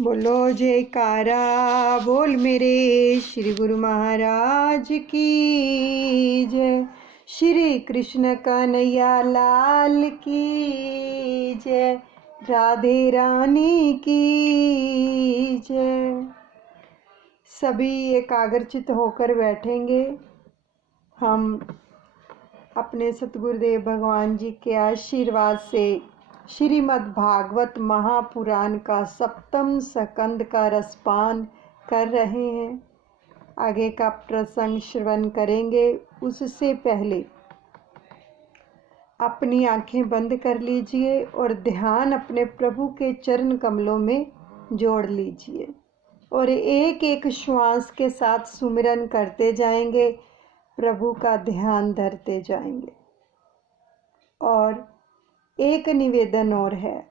बोलो जयकारा बोल मेरे श्री गुरु महाराज की जय। श्री कृष्ण कन्हैया लाल की जय। राधे रानी की जय। सभी एकाग्रचित होकर बैठेंगे। हम अपने सतगुरुदेव भगवान जी के आशीर्वाद से श्रीमद् भागवत महापुराण का सप्तम स्कंद का रसपान कर रहे हैं। आगे का प्रसंग श्रवण करेंगे। उससे पहले अपनी आंखें बंद कर लीजिए और ध्यान अपने प्रभु के चरण कमलों में जोड़ लीजिए और एक एक श्वास के साथ सुमिरन करते जाएंगे, प्रभु का ध्यान धरते जाएंगे। और एक निवेदन और है,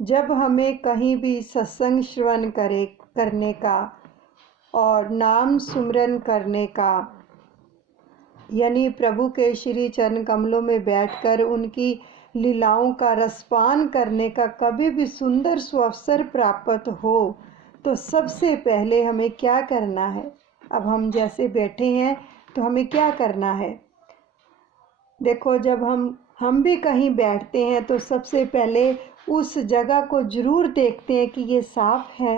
जब हमें कहीं भी सत्संग श्रवण करने का और नाम सुमिरन करने का, यानी प्रभु के श्री चरण कमलों में बैठकर उनकी लीलाओं का रसपान करने का कभी भी सुंदर सुअवसर प्राप्त हो, तो सबसे पहले हमें क्या करना है? अब हम जैसे बैठे हैं तो हमें क्या करना है? देखो, जब हम भी कहीं बैठते हैं तो सबसे पहले उस जगह को जरूर देखते हैं कि ये साफ है।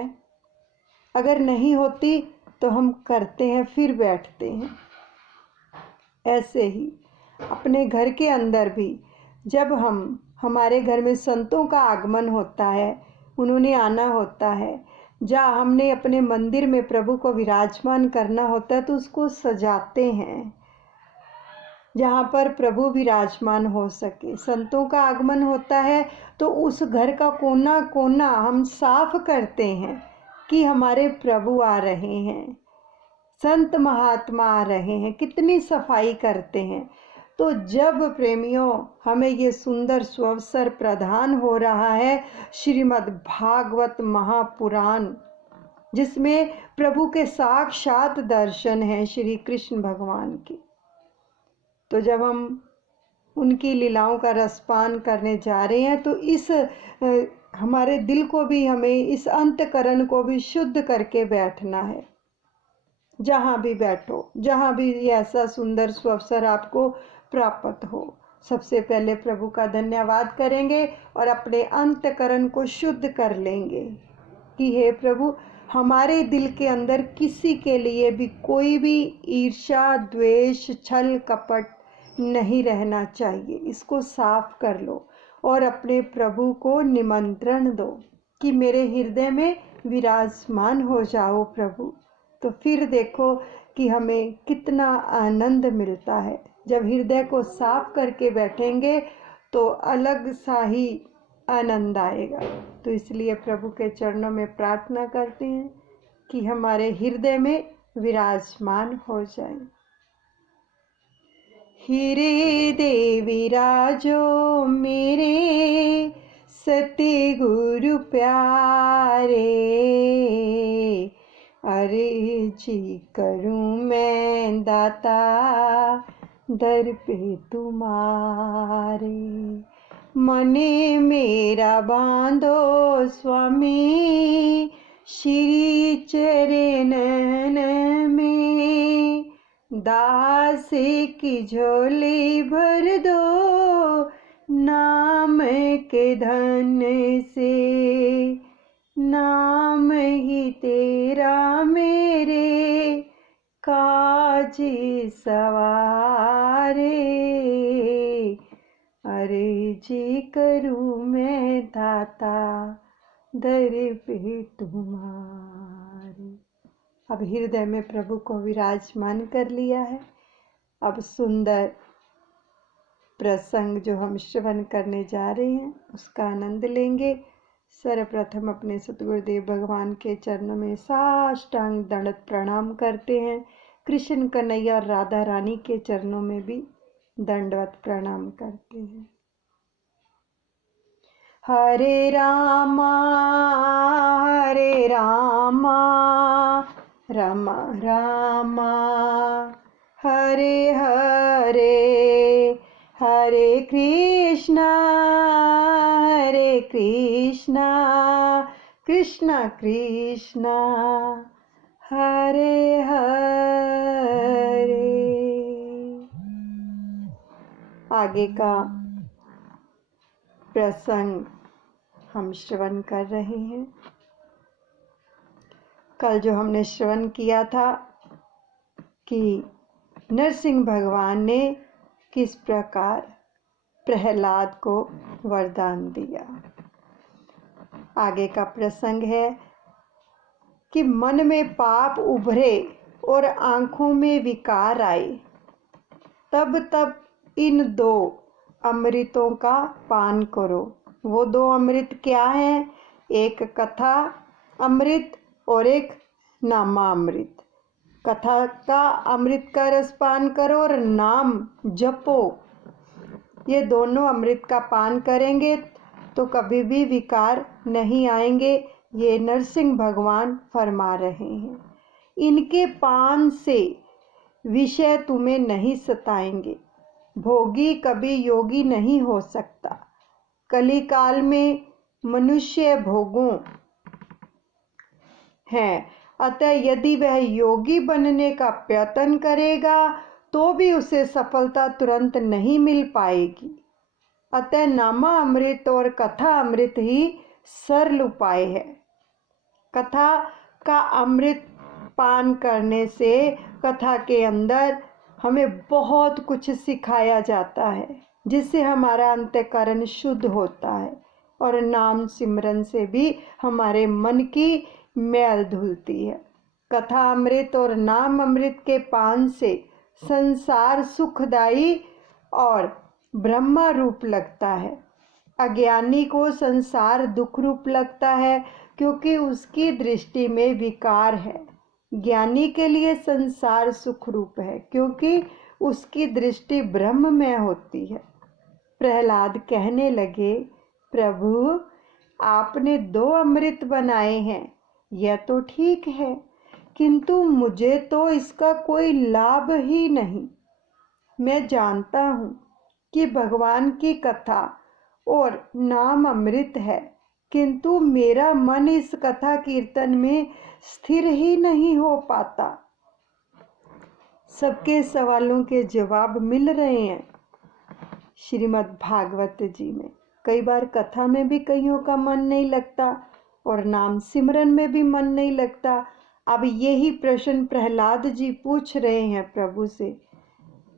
अगर नहीं होती तो हम करते हैं फिर बैठते हैं। ऐसे ही अपने घर के अंदर भी जब हमारे घर में संतों का आगमन होता है, उन्होंने आना होता है, जहाँ हमने अपने मंदिर में प्रभु को विराजमान करना होता है तो उसको सजाते हैं जहाँ पर प्रभु विराजमान हो सके। संतों का आगमन होता है तो उस घर का कोना कोना हम साफ करते हैं कि हमारे प्रभु आ रहे हैं, संत महात्मा आ रहे हैं, कितनी सफाई करते हैं। तो जब प्रेमियों हमें ये सुंदर सुअवसर प्रदान हो रहा है श्रीमद् भागवत महापुराण, जिसमें प्रभु के साक्षात दर्शन हैं श्री कृष्ण भगवान के, तो जब हम उनकी लीलाओं का रसपान करने जा रहे हैं तो इस हमारे दिल को भी, हमें इस अंतकरण को भी शुद्ध करके बैठना है। जहाँ भी बैठो, जहाँ भी ऐसा सुंदर सुअवसर आपको प्राप्त हो, सबसे पहले प्रभु का धन्यवाद करेंगे और अपने अंतकरण को शुद्ध कर लेंगे कि हे प्रभु, हमारे दिल के अंदर किसी के लिए भी कोई भी ईर्ष्या, द्वेष, छल, कपट नहीं रहना चाहिए। इसको साफ कर लो और अपने प्रभु को निमंत्रण दो कि मेरे हृदय में विराजमान हो जाओ प्रभु। तो फिर देखो कि हमें कितना आनंद मिलता है। जब हृदय को साफ करके बैठेंगे तो अलग सा ही आनंद आएगा। तो इसलिए प्रभु के चरणों में प्रार्थना करते हैं कि हमारे हृदय में विराजमान हो जाए। हृदय विराजो मेरे सत्य गुरु प्यारे, अर्जी करूं मैं दाता दर पे तुम्हारे। मने मेरा बांधो स्वामी श्री चरणन में, दास की झोली भर दो नाम के धन से। नाम ही तेरा मेरे काज सवारे, अर्जी करूं मैं दाता दर पे तुम्हारे। अब हृदय में प्रभु को विराजमान कर लिया है। अब सुंदर प्रसंग जो हम श्रवण करने जा रहे हैं उसका आनंद लेंगे। सर्वप्रथम अपने सतगुरुदेव भगवान के चरणों में साष्टांग दंडवत प्रणाम करते हैं। कृष्ण कन्हैया और राधा रानी के चरणों में भी दंडवत प्रणाम करते हैं। हरे रामा रामा रामा हरे हरे, हरे कृष्णा कृष्णा कृष्णा हरे हरे। आगे का प्रसंग हम श्रवण कर रहे हैं। कल जो हमने श्रवण किया था कि नरसिंह भगवान ने किस प्रकार प्रहलाद को वरदान दिया। आगे का प्रसंग है कि मन में पाप उभरे और आंखों में विकार आए, तब तब इन 2 अमृतों का पान करो। वो 2 अमृत क्या हैं? एक कथा अमृत और एक नामा अमृत। कथा का अमृत का रस पान करो और नाम जपो। ये दोनों अमृत का पान करेंगे तो कभी भी विकार नहीं आएंगे। ये नरसिंह भगवान फरमा रहे हैं। इनके पान से विषय तुम्हें नहीं सताएंगे। भोगी कभी योगी नहीं हो सकता। कली काल में मनुष्य भोगों है, अतः यदि वह योगी बनने का प्रयत्न करेगा तो भी उसे सफलता तुरंत नहीं मिल पाएगी। अतः नामा अमृत और कथा अमृत ही सरल उपाय है। कथा का अमृत पान करने से कथा के अंदर हमें बहुत कुछ सिखाया जाता है, जिससे हमारा अंतःकरण शुद्ध होता है और नाम सिमरन से भी हमारे मन की मैल धुलती है। कथा अमृत और नाम अमृत के पान से संसार सुखदायी और ब्रह्मा रूप लगता है। अज्ञानी को संसार दुख रूप लगता है क्योंकि उसकी दृष्टि में विकार है। ज्ञानी के लिए संसार सुख रूप है क्योंकि उसकी दृष्टि ब्रह्म में होती है। प्रहलाद कहने लगे, प्रभु आपने 2 अमृत बनाए हैं, यह तो ठीक है, किंतु मुझे तो इसका कोई लाभ ही नहीं। मैं जानता हूँ कि भगवान की कथा और नाम अमृत है, किंतु मेरा मन इस कथा कीर्तन में स्थिर ही नहीं हो पाता। सबके सवालों के जवाब मिल रहे हैं श्रीमद् भागवत जी में। कई बार कथा में भी कईयों का मन नहीं लगता और नाम सिमरन में भी मन नहीं लगता। अब यही प्रश्न प्रहलाद जी पूछ रहे हैं प्रभु से,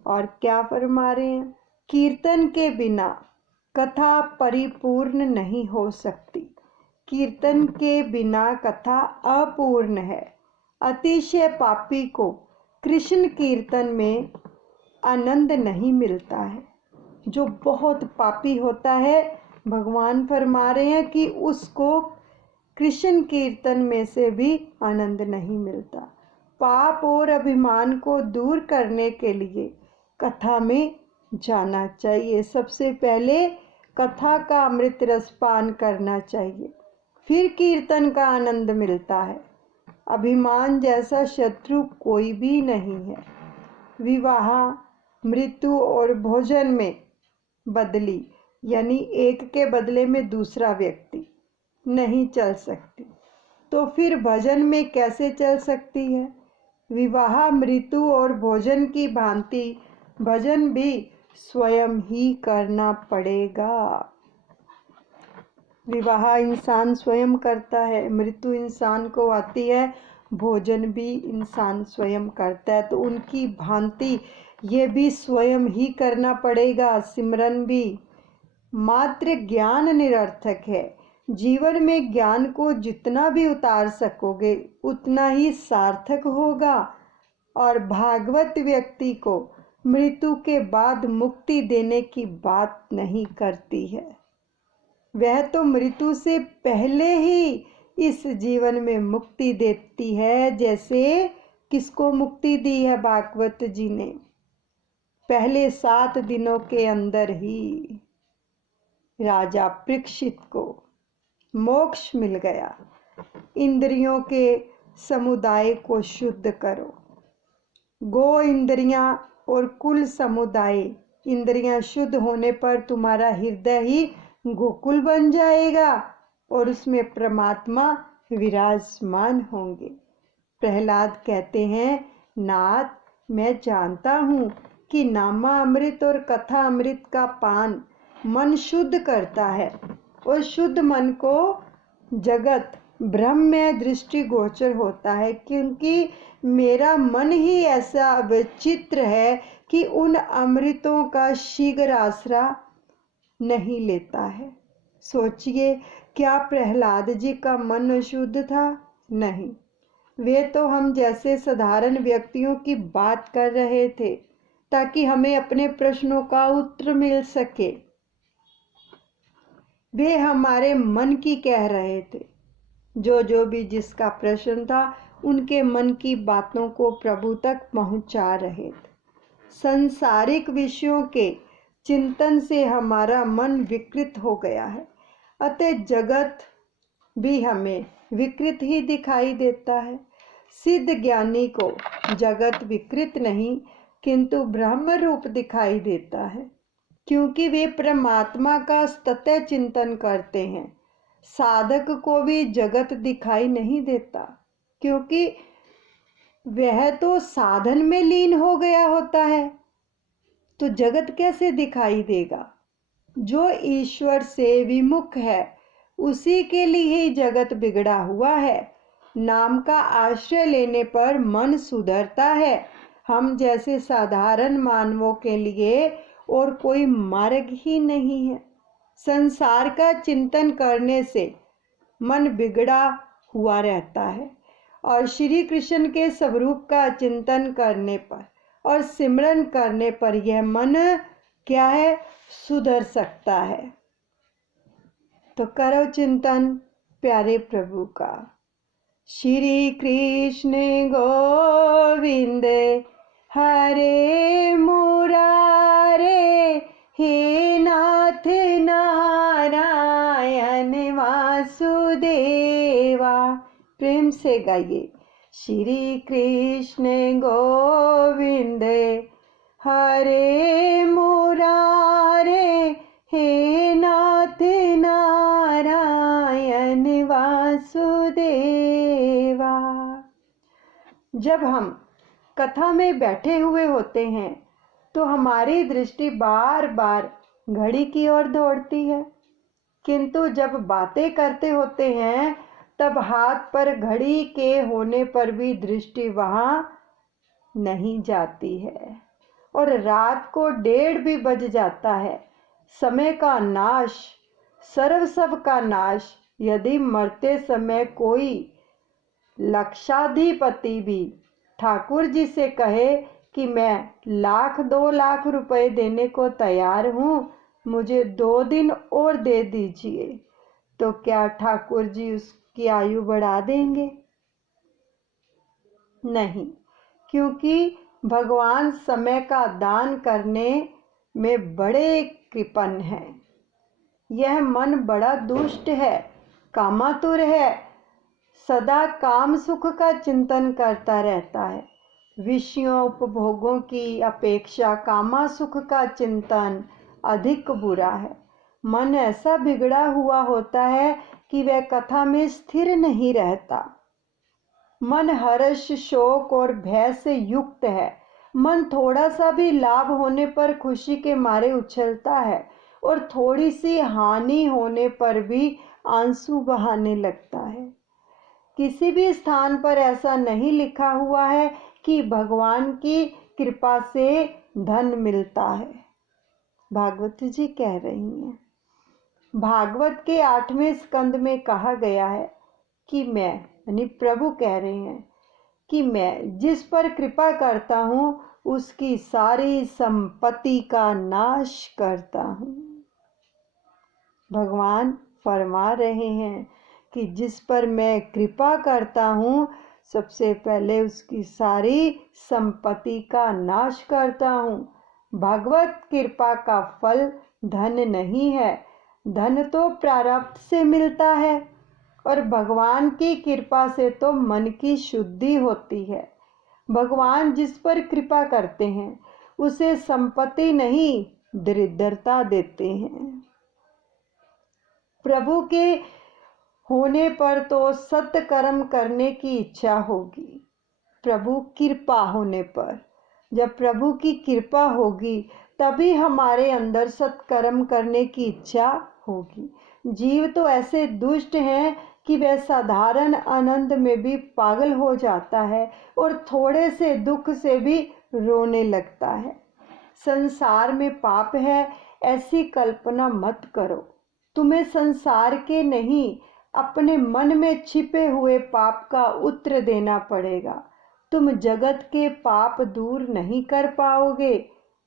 और क्या फरमा रहे हैं? कीर्तन के बिना कथा परिपूर्ण नहीं हो सकती। कीर्तन के बिना कथा अपूर्ण है। अतिशय पापी को कृष्ण कीर्तन में आनंद नहीं मिलता है। जो बहुत पापी होता है, भगवान फरमा रहे हैं कि उसको कृष्ण कीर्तन में से भी आनंद नहीं मिलता। पाप और अभिमान को दूर करने के लिए कथा में जाना चाहिए। सबसे पहले कथा का अमृत रस पान करना चाहिए, फिर कीर्तन का आनंद मिलता है। अभिमान जैसा शत्रु कोई भी नहीं है। विवाह, मृत्यु और भोजन में बदली, यानी एक के बदले में दूसरा व्यक्ति नहीं चल सकती, तो फिर भजन में कैसे चल सकती है? विवाह, मृत्यु और भोजन की भांति भजन भी स्वयं ही करना पड़ेगा। विवाह इंसान स्वयं करता है, मृत्यु इंसान को आती है, भोजन भी इंसान स्वयं करता है, तो उनकी भांति ये भी स्वयं ही करना पड़ेगा। सिमरन भी। मात्र ज्ञान निरर्थक है। जीवन में ज्ञान को जितना भी उतार सकोगे उतना ही सार्थक होगा। और भागवत व्यक्ति को मृत्यु के बाद मुक्ति देने की बात नहीं करती है। वह तो मृत्यु से पहले ही इस जीवन में मुक्ति देती है। जैसे किसको मुक्ति दी है भागवत जी ने? पहले 7 दिनों के अंदर ही राजा परीक्षित को मोक्ष मिल गया। इंद्रियों के समुदाय को शुद्ध करो। गो इंद्रियां और कुल समुदाय, इंद्रियां शुद्ध होने पर तुम्हारा हृदय ही गोकुल बन जाएगा और उसमें परमात्मा विराजमान होंगे। प्रहलाद कहते हैं, नाथ मैं जानता हूँ कि नामा अमृत और कथा अमृत का पान मन शुद्ध करता है और शुद्ध मन को जगत ब्रह्म में दृष्टि गोचर होता है, क्योंकि मेरा मन ही ऐसा विचित्र है कि उन अमृतों का शीघ्र आसरा नहीं लेता है। सोचिए, क्या प्रहलाद जी का मन अशुद्ध था? नहीं, वे तो हम जैसे साधारण व्यक्तियों की बात कर रहे थे ताकि हमें अपने प्रश्नों का उत्तर मिल सके। वे हमारे मन की कह रहे थे। जो भी जिसका प्रश्न था, उनके मन की बातों को प्रभु तक पहुंचा रहे थे। सांसारिक विषयों के चिंतन से हमारा मन विकृत हो गया है, अतः जगत भी हमें विकृत ही दिखाई देता है। सिद्ध ज्ञानी को जगत विकृत नहीं किंतु ब्रह्म रूप दिखाई देता है, क्योंकि वे परमात्मा का सतत चिंतन करते हैं। साधक को भी जगत दिखाई नहीं देता, क्योंकि वह तो साधन में लीन हो गया होता है, तो जगत कैसे दिखाई देगा? जो ईश्वर से विमुख है उसी के लिए ही जगत बिगड़ा हुआ है। नाम का आश्रय लेने पर मन सुधरता है। हम जैसे साधारण मानवों के लिए और कोई मार्ग ही नहीं है। संसार का चिंतन करने से मन बिगड़ा हुआ रहता है और श्री कृष्ण के स्वरूप का चिंतन करने पर और सिमरन करने पर यह मन क्या है, सुधर सकता है। तो करो चिंतन प्यारे प्रभु का। श्री कृष्ण गोविंद हरे मुरारे, हे नाथ नारायण वासुदेवा। प्रेम से गाइए, श्री कृष्ण गोविंद हरे मुरारे, हे नाथ नारायण वासुदेवा। जब हम कथा में बैठे हुए होते हैं तो हमारी दृष्टि बार बार घड़ी की ओर दौड़ती है, किंतु जब बातें करते होते हैं तब हाथ पर घड़ी के होने पर भी दृष्टि वहां नहीं जाती है और रात को 1:30 भी बज जाता है। समय का नाश, सर्वस्व का नाश। यदि मरते समय कोई लक्षाधिपति भी ठाकुर जी से कहे कि मैं 1,00,000 2,00,000 रुपए देने को तैयार हूँ, मुझे 2 दिन और दे दीजिए, तो क्या ठाकुर जी उसकी आयु बढ़ा देंगे? नहीं, क्योंकि भगवान समय का दान करने में बड़े कृपण है। यह मन बड़ा दुष्ट है, कामातुर है, सदा काम सुख का चिंतन करता रहता है। विषयों उपभोगों की अपेक्षा कामा सुख का चिंतन अधिक बुरा है। मन ऐसा बिगड़ा हुआ होता है कि वह कथा में स्थिर नहीं रहता। मन हर्ष, शोक और भय से युक्त है। मन थोड़ा सा भी लाभ होने पर खुशी के मारे उछलता है और थोड़ी सी हानि होने पर भी आंसू बहाने लगता है। किसी भी स्थान पर ऐसा नहीं लिखा हुआ है कि भगवान की कृपा से धन मिलता है। भागवत जी कह रही हैं, भागवत के 8वें स्कंद में कहा गया है कि मैं, यानी प्रभु कह रहे हैं कि मैं जिस पर कृपा करता हूँ उसकी सारी संपत्ति का नाश करता हूँ। भगवान फरमा रहे हैं कि जिस पर मैं कृपा करता हूँ सबसे पहले उसकी सारी संपत्ति का नाश करता हूँ। भगवत कृपा का फल धन नहीं है, धन तो प्रारब्ध से मिलता है और भगवान की कृपा से तो मन की शुद्धि होती है। भगवान जिस पर कृपा करते हैं उसे संपत्ति नहीं, दरिद्रता देते हैं। प्रभु के होने पर तो सत्कर्म करने की इच्छा होगी। प्रभु कृपा होने पर, जब प्रभु की कृपा होगी तभी हमारे अंदर सत्कर्म करने की इच्छा होगी। जीव तो ऐसे दुष्ट हैं कि वह साधारण आनंद में भी पागल हो जाता है और थोड़े से दुख से भी रोने लगता है। संसार में पाप है ऐसी कल्पना मत करो। तुम्हें संसार के नहीं, अपने मन में छिपे हुए पाप का उत्तर देना पड़ेगा। तुम जगत के पाप दूर नहीं कर पाओगे।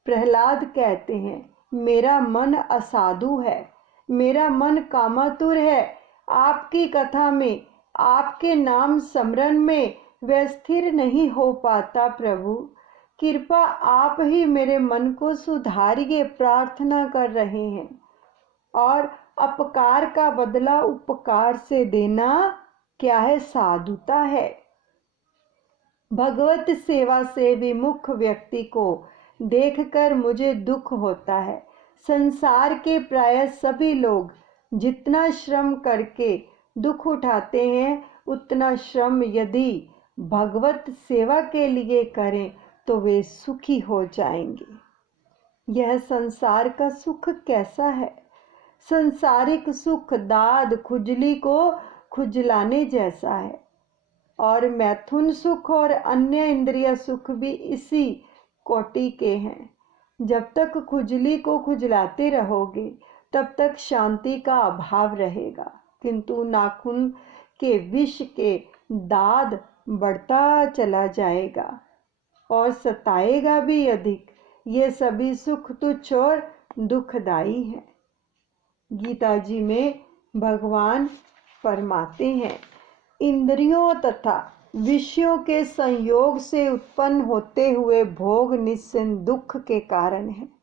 प्रहलाद कहते हैं, मेरा मन असाधु है, मेरा मन कामातुर है। आपकी कथा में, आपके नाम स्मरण में वह स्थिर नहीं हो पाता। प्रभु कृपा आप ही मेरे मन को सुधारिए, प्रार्थना कर रहे हैं। और अपकार का बदला उपकार से देना क्या है? साधुता है। भगवत सेवा से विमुख व्यक्ति को देखकर मुझे दुख होता है। संसार के प्राय सभी लोग जितना श्रम करके दुख उठाते हैं, उतना श्रम यदि भगवत सेवा के लिए करें तो वे सुखी हो जाएंगे। यह संसार का सुख कैसा है? संसारिक सुख दाद खुजली को खुजलाने जैसा है, और मैथुन सुख और अन्य इंद्रिय सुख भी इसी कोटि के हैं। जब तक खुजली को खुजलाते रहोगे तब तक शांति का अभाव रहेगा, किंतु नाखून के विष के दाद बढ़ता चला जाएगा और सताएगा भी अधिक। ये सभी सुख तुच्छ और दुखदाई हैं। गीता जी में भगवान फरमाते हैं, इंद्रियों तथा विषयों के संयोग से उत्पन्न होते हुए भोग निश्चित दुख के कारण हैं।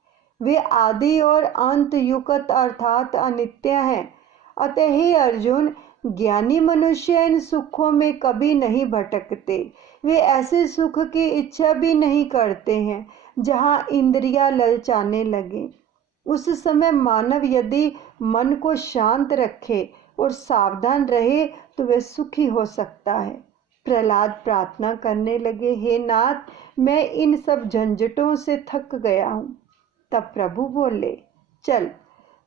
वे आदि और अंत युक्त अर्थात अनित्य हैं। अतः हे अर्जुन, ज्ञानी मनुष्य इन सुखों में कभी नहीं भटकते। वे ऐसे सुख की इच्छा भी नहीं करते हैं जहाँ इंद्रियां ललचाने लगे। उस समय मानव यदि मन को शांत रखे और सावधान रहे तो वह सुखी हो सकता है। प्रहलाद प्रार्थना करने लगे, हे नाथ, मैं इन सब झंझटों से थक गया हूँ। तब प्रभु बोले, चल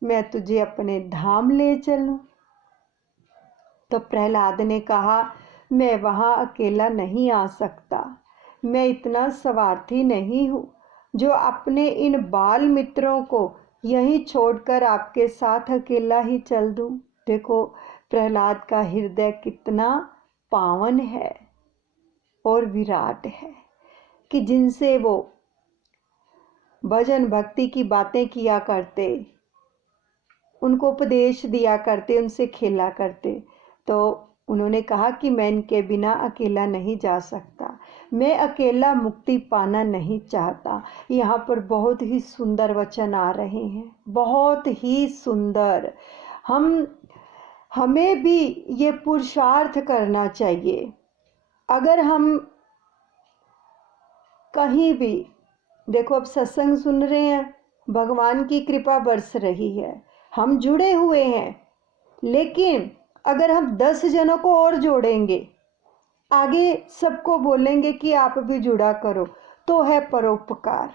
मैं तुझे अपने धाम ले चलूं। तो प्रहलाद ने कहा, मैं वहां अकेला नहीं आ सकता। मैं इतना स्वार्थी नहीं हूँ जो अपने इन बाल मित्रों को यहीं छोड़कर आपके साथ अकेला ही चल दूं। देखो प्रहलाद का हृदय कितना पावन है और विराट है कि जिनसे वो भजन भक्ति की बातें किया करते, उनको उपदेश दिया करते, उनसे खेला करते। तो उन्होंने कहा कि मैं इनके बिना अकेला नहीं जा सकता, मैं अकेला मुक्ति पाना नहीं चाहता। यहाँ पर बहुत ही सुंदर वचन आ रहे हैं, बहुत ही सुंदर। हमें भी ये पुरुषार्थ करना चाहिए। अगर हम कहीं भी, देखो अब सत्संग सुन रहे हैं, भगवान की कृपा बरस रही है, हम जुड़े हुए हैं, लेकिन अगर हम 10 जनों को और जोड़ेंगे, आगे सबको बोलेंगे कि आप भी जुड़ा करो, तो है परोपकार।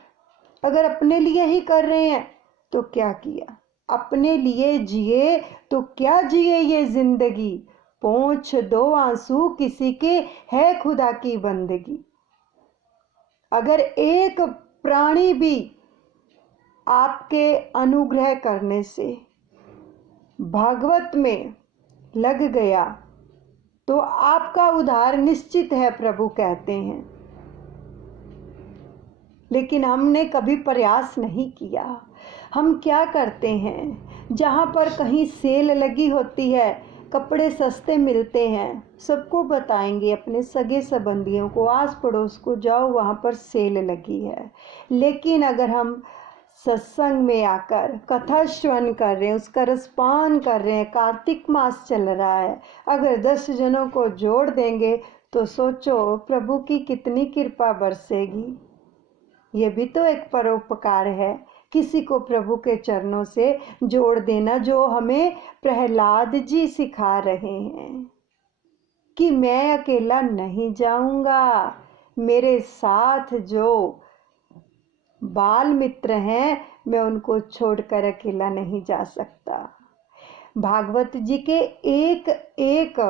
अगर अपने लिए ही कर रहे हैं तो क्या किया? अपने लिए जिए तो क्या जिए ये जिंदगी, पोंछ दो आंसू किसी के है खुदा की बंदगी। अगर एक प्राणी भी आपके अनुग्रह करने से भागवत में लग गया तो आपका उद्धार निश्चित है, प्रभु कहते हैं। लेकिन हमने कभी प्रयास नहीं किया। हम क्या करते हैं, जहाँ पर कहीं सेल लगी होती है, कपड़े सस्ते मिलते हैं, सबको बताएंगे, अपने सगे संबंधियों को, आस पड़ोस को, जाओ वहाँ पर सेल लगी है। लेकिन अगर हम सत्संग में आकर कथा श्रवण कर रहे हैं, उसका रसपान कर रहे हैं, कार्तिक मास चल रहा है, अगर 10 जनों को जोड़ देंगे तो सोचो प्रभु की कितनी कृपा बरसेगी। ये भी तो एक परोपकार है किसी को प्रभु के चरणों से जोड़ देना, जो हमें प्रहलाद जी सिखा रहे हैं कि मैं अकेला नहीं जाऊंगा, मेरे साथ जो बाल मित्र हैं मैं उनको छोड़कर अकेला नहीं जा सकता। भागवत जी के एक एक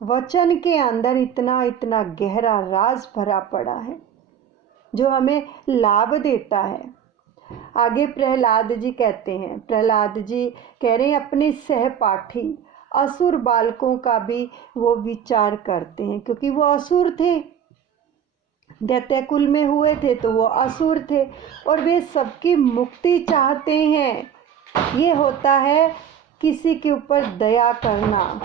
वचन के अंदर इतना इतना गहरा राज भरा पड़ा है जो हमें लाभ देता है। आगे प्रहलाद जी कहते हैं, प्रहलाद जी कह रहे हैं अपने सहपाठी असुर बालकों का भी वो विचार करते हैं, क्योंकि वो असुर थे, दैत्य कुल में हुए थे तो वो असुर थे और वे सबकी मुक्ति चाहते हैं। ये होता है किसी के ऊपर दया करना,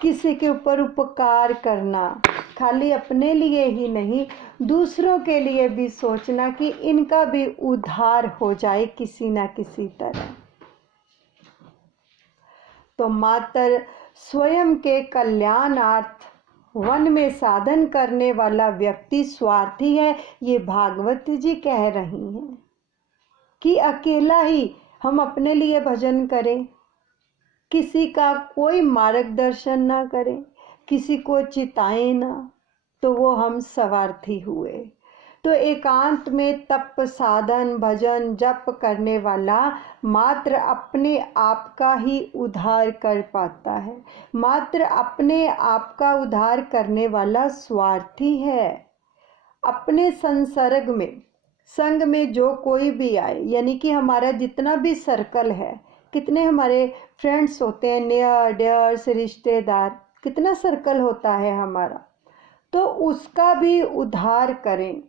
किसी के ऊपर उपकार करना, खाली अपने लिए ही नहीं दूसरों के लिए भी सोचना कि इनका भी उद्धार हो जाए किसी ना किसी तरह। तो मात्र स्वयं के कल्याणार्थ वन में साधन करने वाला व्यक्ति स्वार्थी है, ये भागवत जी कह रही हैं कि अकेला ही हम अपने लिए भजन करें, किसी का कोई मार्गदर्शन ना करें, किसी को चिताएं ना, तो वो हम स्वार्थी हुए। तो एकांत में तप साधन भजन जप करने वाला मात्र अपने आप का ही उद्धार कर पाता है, मात्र अपने आप का उद्धार करने वाला स्वार्थी है। अपने संग में जो कोई भी आए, यानी कि हमारा जितना भी सर्कल है, कितने हमारे फ्रेंड्स होते हैं, नियर डियर्स रिश्तेदार, कितना सर्कल होता है हमारा, तो उसका भी उद्धार करें,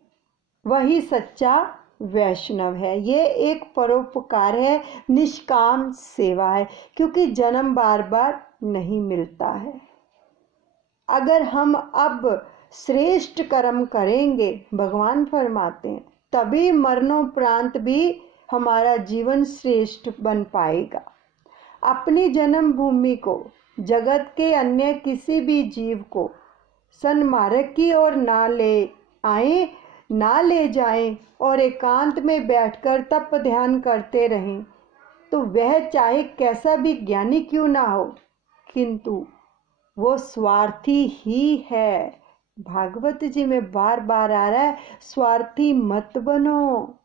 वही सच्चा वैष्णव है। ये एक परोपकार है, निष्काम सेवा है, क्योंकि जन्म बार बार नहीं मिलता है। अगर हम अब श्रेष्ठ कर्म करेंगे, भगवान फरमाते हैं, तभी मरणोपरांत भी हमारा जीवन श्रेष्ठ बन पाएगा। अपनी जन्मभूमि को, जगत के अन्य किसी भी जीव को सन्मार्ग की ओर ना ले आए, ना ले जाएं और एकांत में बैठकर तप ध्यान करते रहें, तो वह चाहे कैसा भी ज्ञानी क्यों ना हो, किंतु वो स्वार्थी ही है। भागवत जी में बार बार आ रहा है, स्वार्थी मत बनो।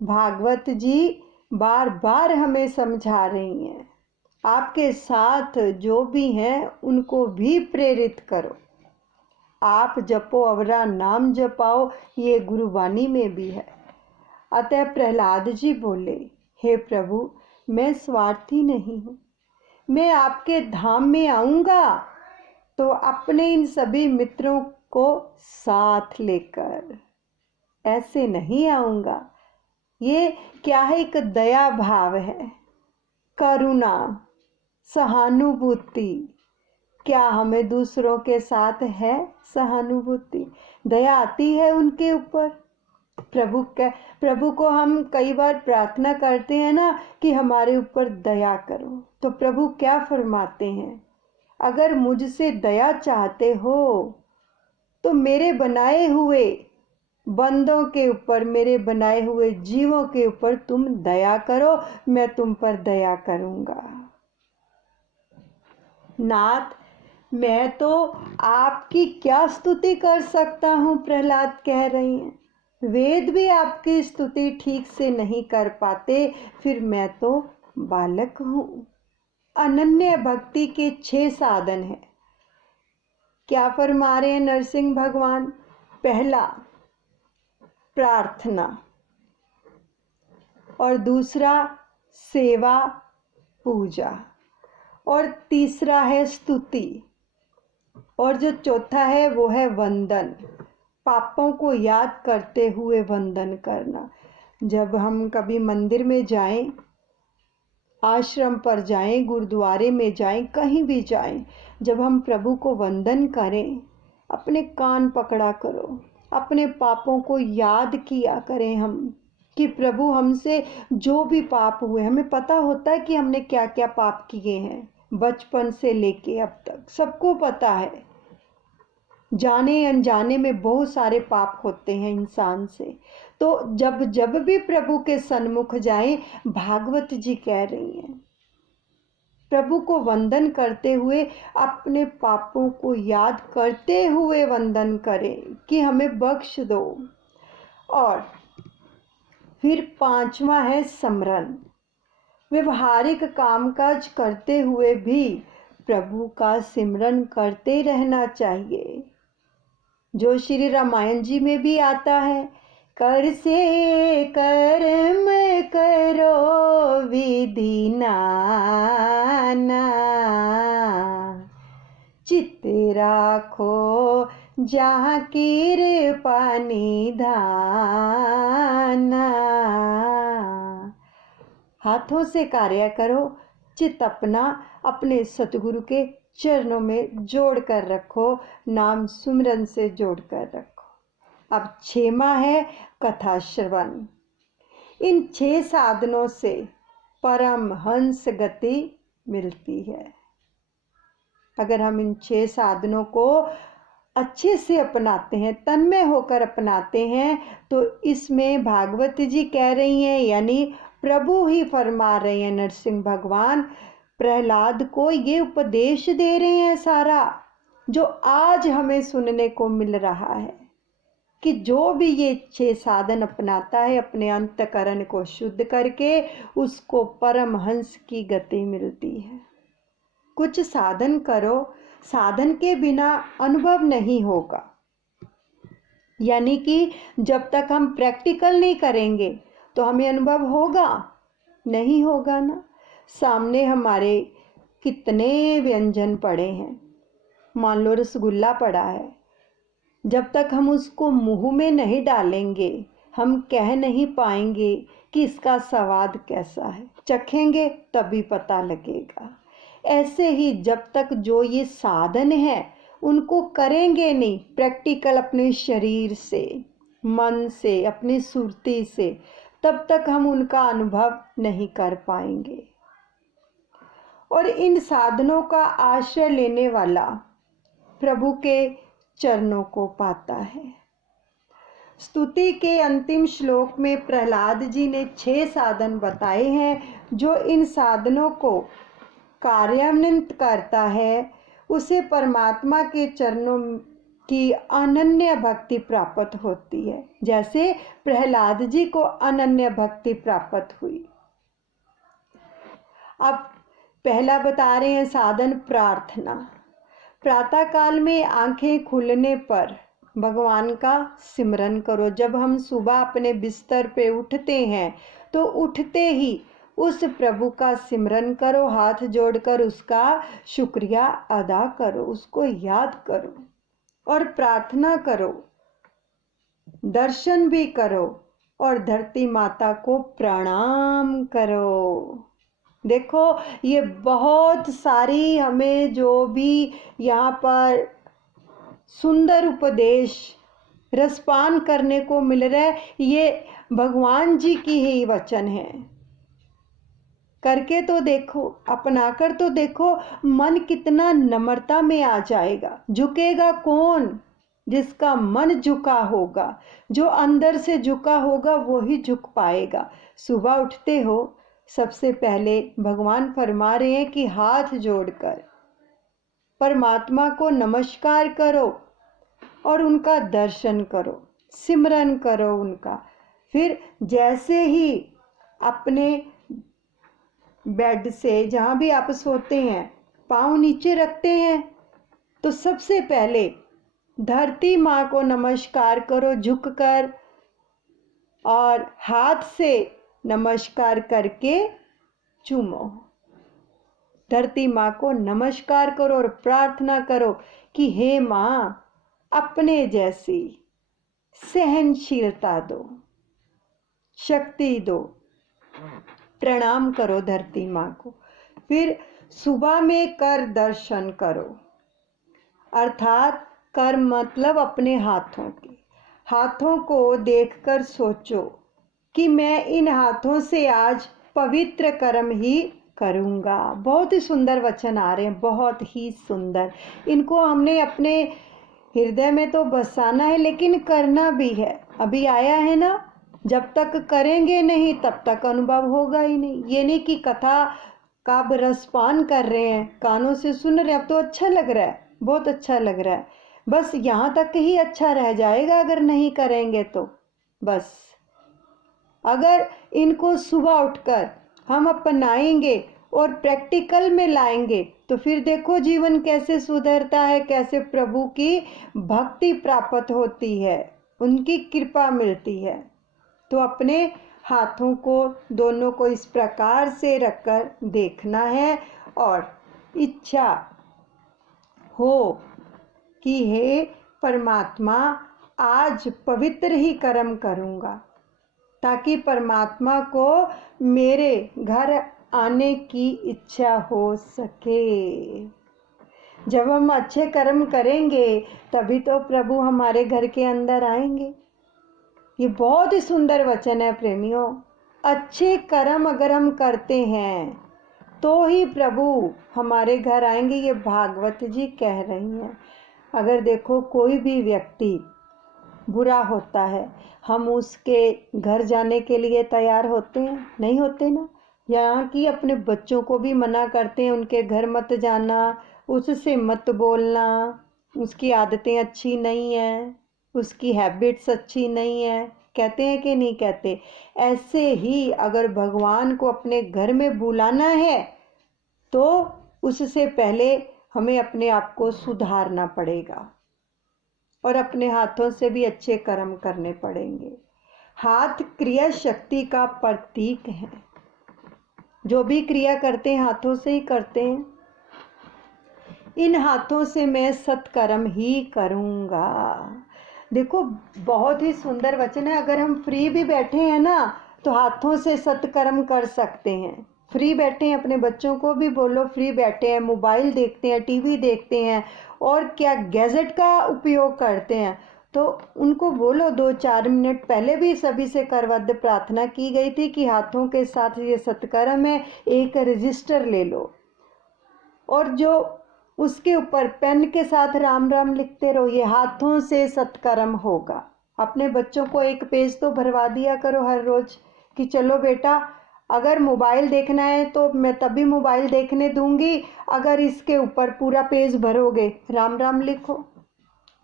भागवत जी बार बार हमें समझा रही हैं, आपके साथ जो भी हैं उनको भी प्रेरित करो। आप जपो अवरा नाम जपाओ, ये गुरुवाणी में भी है। अतः प्रहलाद जी बोले, हे प्रभु, मैं स्वार्थी नहीं हूँ, मैं आपके धाम में आऊँगा तो अपने इन सभी मित्रों को साथ लेकर, ऐसे नहीं आऊँगा। ये क्या है? एक दया भाव है, करुणा, सहानुभूति। क्या हमें दूसरों के साथ है सहानुभूति? दया आती है उनके ऊपर? प्रभु को हम कई बार प्रार्थना करते हैं ना कि हमारे ऊपर दया करो, तो प्रभु क्या फरमाते हैं? अगर मुझसे दया चाहते हो तो मेरे बनाए हुए बंदों के ऊपर, मेरे बनाए हुए जीवों के ऊपर तुम दया करो, मैं तुम पर दया करूंगा। नाथ, मैं तो आपकी क्या स्तुति कर सकता हूँ, प्रहलाद कह रही हैं। वेद भी आपकी स्तुति ठीक से नहीं कर पाते, फिर मैं तो बालक हूँ। अनन्य भक्ति के 6 साधन हैं। क्या फरमा रहे हैं नरसिंह भगवान? पहला प्रार्थना, और दूसरा सेवा पूजा, और तीसरा है स्तुति, और जो चौथा है वो है वंदन, पापों को याद करते हुए वंदन करना। जब हम कभी मंदिर में जाएं, आश्रम पर जाएं, गुरुद्वारे में जाएं, कहीं भी जाएं, जब हम प्रभु को वंदन करें, अपने कान पकड़ा करो, अपने पापों को याद किया करें हम कि प्रभु हमसे जो भी पाप हुए, हमें पता होता है कि हमने क्या क्या पाप किए हैं, बचपन से लेके अब तक सबको पता है। जाने अनजाने में बहुत सारे पाप होते हैं इंसान से। तो जब जब भी प्रभु के सन्मुख जाएं, भागवत जी कह रही हैं, प्रभु को वंदन करते हुए अपने पापों को याद करते हुए वंदन करें कि हमें बख्श दो। और फिर पांचवा है स्मरण। व्यवहारिक कामकाज करते हुए भी प्रभु का सिमरन करते रहना चाहिए, जो श्री रामायण जी में भी आता है, कर से कर्म करो विधि नाना, चित्त राखो जहाँ कृपा निधाना। हाथों से कार्य करो, चित्त अपना अपने सतगुरु के चरणों में जोड़ कर रखो, नाम सुमिरन से जोड़ कर रखो। अब 6वां है कथा श्रवण। इन 6 साधनों से परमहंस गति मिलती है। अगर हम इन 6 साधनों को अच्छे से अपनाते हैं, तन्मय होकर अपनाते हैं, तो इसमें भागवत जी कह रही हैं, यानी प्रभु ही फरमा रहे हैं, नरसिंह भगवान प्रहलाद को ये उपदेश दे रहे हैं सारा, जो आज हमें सुनने को मिल रहा है कि जो भी ये 6 साधन अपनाता है, अपने अंतकरण को शुद्ध करके, उसको परमहंस की गति मिलती है। कुछ साधन करो, साधन के बिना अनुभव नहीं होगा। यानी कि जब तक हम प्रैक्टिकल नहीं करेंगे तो हमें अनुभव होगा नहीं होगा ना। सामने हमारे कितने व्यंजन पड़े हैं, मान लो रसगुल्ला पड़ा है, जब तक हम उसको मुंह में नहीं डालेंगे हम कह नहीं पाएंगे कि इसका स्वाद कैसा है। चखेंगे तभी पता लगेगा। ऐसे ही जब तक जो ये साधन है उनको करेंगे नहीं प्रैक्टिकल, अपने शरीर से, मन से, अपनी सुरती से, तब तक हम उनका अनुभव नहीं कर पाएंगे। और इन साधनों का आश्रय लेने वाला प्रभु के चरणों को पाता है। स्तुति के अंतिम श्लोक में प्रहलाद जी ने 6 साधन बताए हैं। जो इन साधनों को कार्यान्वित करता है उसे परमात्मा के चरणों की अनन्य भक्ति प्राप्त होती है, जैसे प्रहलाद जी को अनन्य भक्ति प्राप्त हुई। अब पहला बता रहे हैं साधन प्रार्थना। प्रातः काल में आंखें खुलने पर भगवान का सिमरन करो। जब हम सुबह अपने बिस्तर पे उठते हैं तो उठते ही उस प्रभु का सिमरन करो, हाथ जोड़कर उसका शुक्रिया अदा करो, उसको याद करो और प्रार्थना करो, दर्शन भी करो और धरती माता को प्रणाम करो। देखो ये बहुत सारी हमें जो भी यहाँ पर सुंदर उपदेश रसपान करने को मिल रहा है, ये भगवान जी की ही वचन है। करके तो देखो, अपनाकर तो देखो, मन कितना नम्रता में आ जाएगा। झुकेगा कौन? जिसका मन झुका होगा, जो अंदर से झुका होगा वो ही झुक पाएगा। सुबह उठते हो, सबसे पहले भगवान फरमा रहे हैं कि हाथ जोड़कर परमात्मा को नमस्कार करो और उनका दर्शन करो, सिमरन करो उनका। फिर जैसे ही अपने बेड से, जहाँ भी आप सोते हैं, पाँव नीचे रखते हैं तो सबसे पहले धरती माँ को नमस्कार करो झुककर, और हाथ से नमस्कार करके चूमो। धरती माँ को नमस्कार करो और प्रार्थना करो कि हे माँ, अपने जैसी सहनशीलता दो, शक्ति दो। प्रणाम करो धरती माँ को। फिर सुबह में कर दर्शन करो, अर्थात कर मतलब अपने हाथों के। हाथों को देखकर सोचो कि मैं इन हाथों से आज पवित्र कर्म ही करूँगा। बहुत ही सुंदर वचन आ रहे हैं, बहुत ही सुंदर। इनको हमने अपने हृदय में तो बसाना है लेकिन करना भी है। अभी आया है ना, जब तक करेंगे नहीं तब तक अनुभव होगा ही नहीं। ये नहीं कि कथा का आप रसपान कर रहे हैं, कानों से सुन रहे हैं, अब तो अच्छा लग रहा है, बहुत अच्छा लग रहा है, बस यहाँ तक ही अच्छा रह जाएगा अगर नहीं करेंगे तो। बस अगर इनको सुबह उठकर हम अपनाएंगे और प्रैक्टिकल में लाएंगे तो फिर देखो जीवन कैसे सुधरता है, कैसे प्रभु की भक्ति प्राप्त होती है, उनकी कृपा मिलती है। तो अपने हाथों को दोनों को इस प्रकार से रखकर देखना है और इच्छा हो कि हे परमात्मा आज पवित्र ही कर्म करूँगा ताकि परमात्मा को मेरे घर आने की इच्छा हो सके। जब हम अच्छे कर्म करेंगे तभी तो प्रभु हमारे घर के अंदर आएंगे। ये बहुत ही सुंदर वचन है प्रेमियों। अच्छे कर्म अगर हम करते हैं तो ही प्रभु हमारे घर आएंगे, ये भागवत जी कह रही हैं। अगर देखो कोई भी व्यक्ति बुरा होता है, हम उसके घर जाने के लिए तैयार होते हैं? नहीं होते ना। यहाँ की अपने बच्चों को भी मना करते हैं, उनके घर मत जाना, उससे मत बोलना, उसकी आदतें अच्छी नहीं हैं, उसकी हैबिट्स अच्छी नहीं है, कहते हैं कि नहीं कहते? ऐसे ही अगर भगवान को अपने घर में बुलाना है तो उससे पहले हमें अपने आप को सुधारना पड़ेगा और अपने हाथों से भी अच्छे कर्म करने पड़ेंगे। हाथ क्रिया शक्ति का प्रतीक है। जो भी क्रिया करते हैं हाथों से ही करते हैं। इन हाथों से मैं सत्कर्म ही करूँगा। देखो बहुत ही सुंदर वचन है। अगर हम फ्री भी बैठे हैं ना तो हाथों से सत्कर्म कर सकते हैं। फ्री बैठे हैं, अपने बच्चों को भी बोलो फ्री बैठे हैं, मोबाइल देखते हैं, टीवी देखते हैं और क्या गैजेट का उपयोग करते हैं, तो उनको बोलो 2-4 मिनट पहले भी सभी से करवद्ध प्रार्थना की गई थी कि हाथों के साथ ये सत्कर्म है, एक रजिस्टर ले लो और जो उसके ऊपर पेन के साथ राम राम लिखते रहो। ये हाथों से सत्कर्म होगा। अपने बच्चों को एक पेज तो भरवा दिया करो हर रोज कि चलो बेटा अगर मोबाइल देखना है तो मैं तभी मोबाइल देखने दूंगी अगर इसके ऊपर पूरा पेज भरोगे, राम राम लिखो।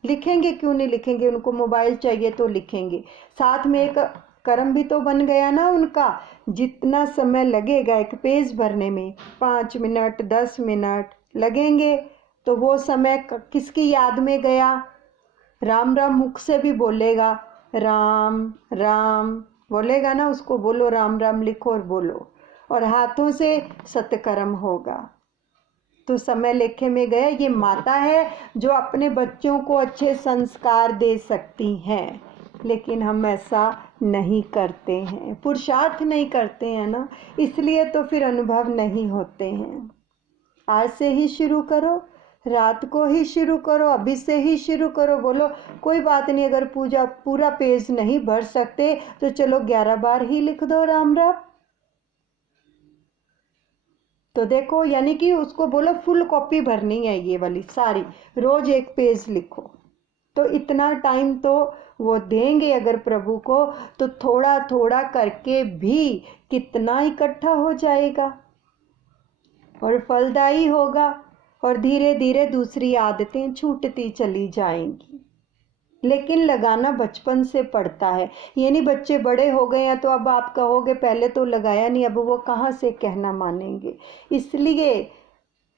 लिखेंगे क्यों नहीं लिखेंगे, उनको मोबाइल चाहिए तो लिखेंगे। साथ में एक कर्म भी तो बन गया ना उनका। जितना समय लगेगा एक पेज भरने में, 5 मिनट 10 मिनट लगेंगे, तो वो समय किसकी याद में गया? राम राम मुख से भी बोलेगा, राम राम बोलेगा ना, उसको बोलो राम राम लिखो और बोलो, और हाथों से सत्कर्म होगा। तो समय लेखे में गए। ये माता है जो अपने बच्चों को अच्छे संस्कार दे सकती हैं, लेकिन हम ऐसा नहीं करते हैं, पुरुषार्थ नहीं करते हैं ना, इसलिए तो फिर अनुभव नहीं होते हैं। आज से ही शुरू करो, रात को ही शुरू करो, अभी से ही शुरू करो। बोलो कोई बात नहीं, अगर पूरा पेज नहीं भर सकते तो चलो 11 बार ही लिख दो राम राम। तो देखो यानी कि उसको बोलो फुल कॉपी भरनी है ये वाली सारी, रोज एक पेज लिखो। तो इतना टाइम तो वो देंगे अगर प्रभु को, तो थोड़ा थोड़ा करके भी कितना इकट्ठा हो जाएगा और फलदायी होगा, और धीरे धीरे दूसरी आदतें छूटती चली जाएंगी। लेकिन लगाना बचपन से पड़ता है। ये नहीं बच्चे बड़े हो गए हैं तो अब आप कहोगे पहले तो लगाया नहीं, अब वो कहाँ से कहना मानेंगे। इसलिए